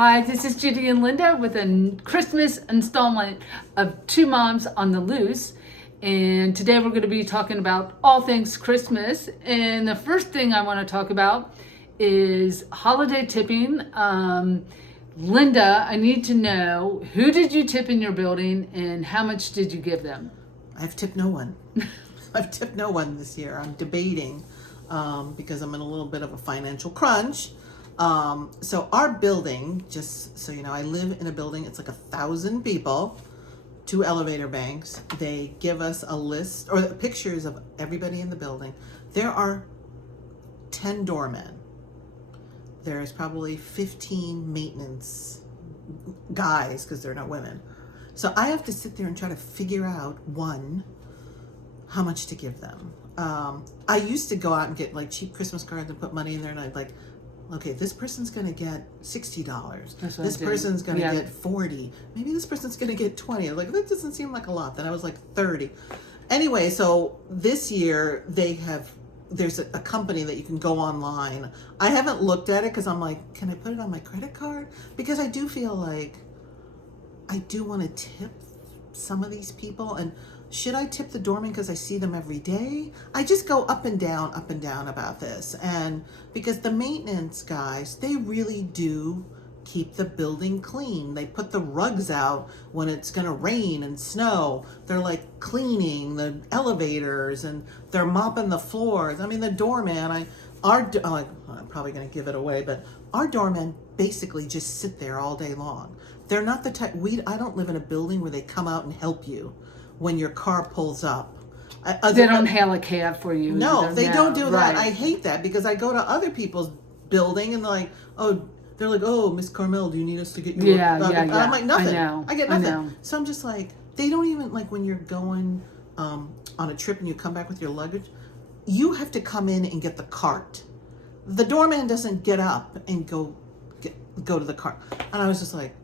Hi, this is Judy and Linda with a Christmas installment of Two Moms on the Loose. And today we're going to be talking about all things Christmas. And the first thing I want to talk about is holiday tipping. Linda, I need to know, who did you tip in your building and how much did you give them? I've tipped no one. I've tipped no one this year. I'm debating because I'm in a little bit of a financial crunch. So our building, just so you know, I live in a building, it's like 1,000 people, 2 elevator banks. They give us a list or pictures of everybody in the building. There are 10 doormen. There's probably 15 maintenance guys because they're not women. So I have to sit there and try to figure out, one, how much to give them. I used to go out and get like cheap Christmas cards and put money in there, and I'd like, okay, this person's gonna get $60. This person's gonna get $40. Maybe this person's gonna get $20. Like, that doesn't seem like a lot. Then I was like $30. Anyway, so this year there's a company that you can go online. I haven't looked at it because I'm like, can I put it on my credit card? Because I do feel like I do want to tip some of these people. And should I tip the doorman because I see them every day? I just go up and down about this. And because the maintenance guys, they really do keep the building clean. They put the rugs out when it's going to rain and snow. They're like cleaning the elevators and they're mopping the floors. I mean, the doorman, I'm probably going to give it away, but our doormen basically just sit there all day long. They're not the type, I don't live in a building where they come out and help you when your car pulls up. They don't hail a cab for you. No, either. they don't do right. that. I hate that because I go to other people's building and they're like, oh, Miss Carmel, do you need us to get you? Yeah. I'm like, nothing. I get nothing. know. So I'm just like, they don't even, like when you're going on a trip and you come back with your luggage, you have to come in and get the cart. The doorman doesn't get up and go to the cart. And I was just like,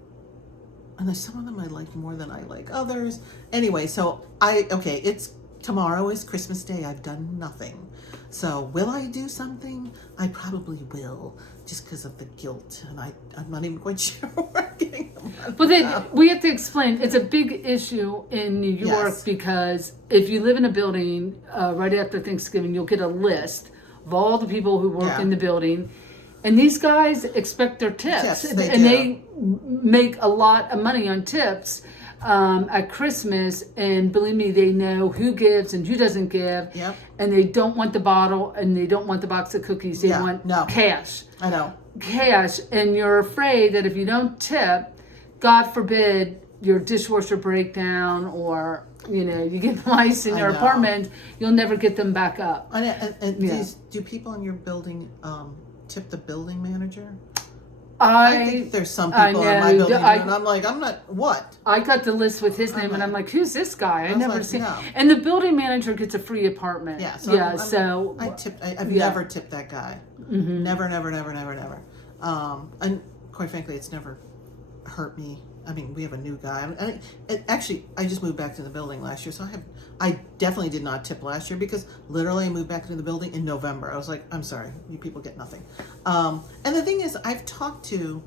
and there's some of them I like more than I like others. Anyway, so tomorrow is Christmas Day. I've done nothing. So will I do something? I probably will, just because of the guilt. And I'm not even quite sure where I'm getting the money. Well, then we have to explain. It's a big issue in New York because if you live in a building right after Thanksgiving, you'll get a list of all the people who work in the building. And these guys expect their tips. Yes, they make a lot of money on tips at Christmas. And believe me, they know who gives and who doesn't give. Yep. And they don't want the bottle and they don't want the box of cookies. They want cash. I know. Cash. And you're afraid that if you don't tip, God forbid, your dishwasher break down or you get lice in your apartment, you'll never get them back up. Do people in your building tip the building manager? I think there's some people in my building, and I'm like, I'm not, what? I got the list with his name, and I'm like, who's this guy? I never seen. No. And the building manager gets a free apartment. Yeah. So I've never tipped that guy. Mm-hmm. Never. And quite frankly, it's never hurt me. I mean, we have a new guy. I just moved back to the building last year, so I definitely did not tip last year because literally I moved back into the building in November. I was like, I'm sorry, you people get nothing. And the thing is, I've talked to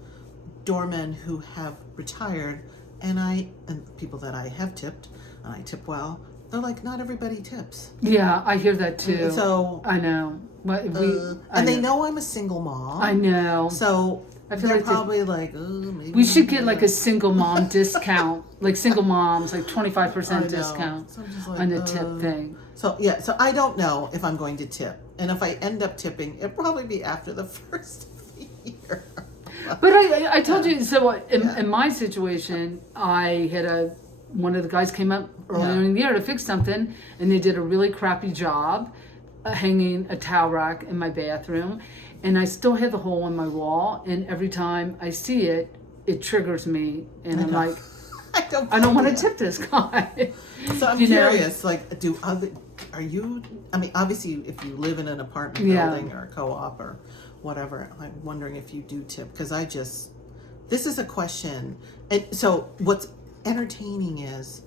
doormen who have retired, and people that I have tipped, and I tip well. They're like, not everybody tips. Yeah, I hear that too. So I know. They know I'm a single mom. I know. So they're probably like, oh, maybe we should get like a single mom discount, like single moms, like 25% discount on the tip thing. So I don't know if I'm going to tip, and if I end up tipping, it'll probably be after the first of the year. But I told you, so in my situation, I had one of the guys came up earlier in the year to fix something, and they did a really crappy job hanging a towel rack in my bathroom. And I still have the hole in my wall, and every time I see it, it triggers me, and I'm like, I don't want to tip this guy. So I'm curious, like, are you? I mean, obviously, if you live in an apartment building or a co-op or whatever, I'm wondering if you do tip, because this is a question. And so what's entertaining is,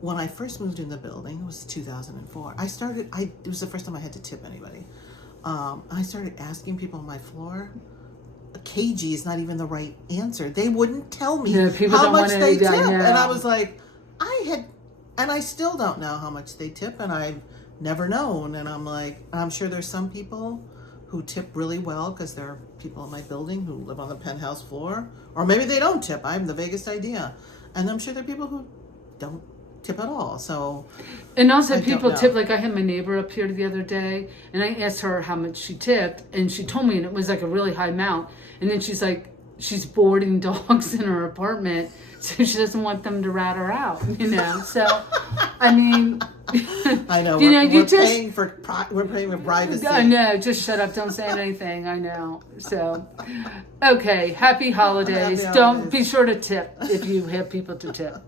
when I first moved in the building, it was 2004. It was the first time I had to tip anybody. I started asking people on my floor, KG is not even the right answer. They wouldn't tell me Yeah, people how don't much wanna- they yeah, I tip. And I know. was like, and I still don't know how much they tip, and I've never known. And I'm like, I'm sure there's some people who tip really well because there are people in my building who live on the penthouse floor, or maybe they don't tip. I have the vaguest idea. And I'm sure there are people who don't tip at all. So, And also I don't people know. tip, like I had my neighbor up here the other day and I asked her how much she tipped and she told me and it was like a really high amount. And then she's like, she's boarding dogs in her apartment, so she doesn't want them to rat her out, you know? So, I mean, I know, you know, we're you just, paying for privacy. I know, just shut up, don't say anything, I know. So, okay, happy holidays. Happy Don't holidays. be sure to tip if you have people to tip.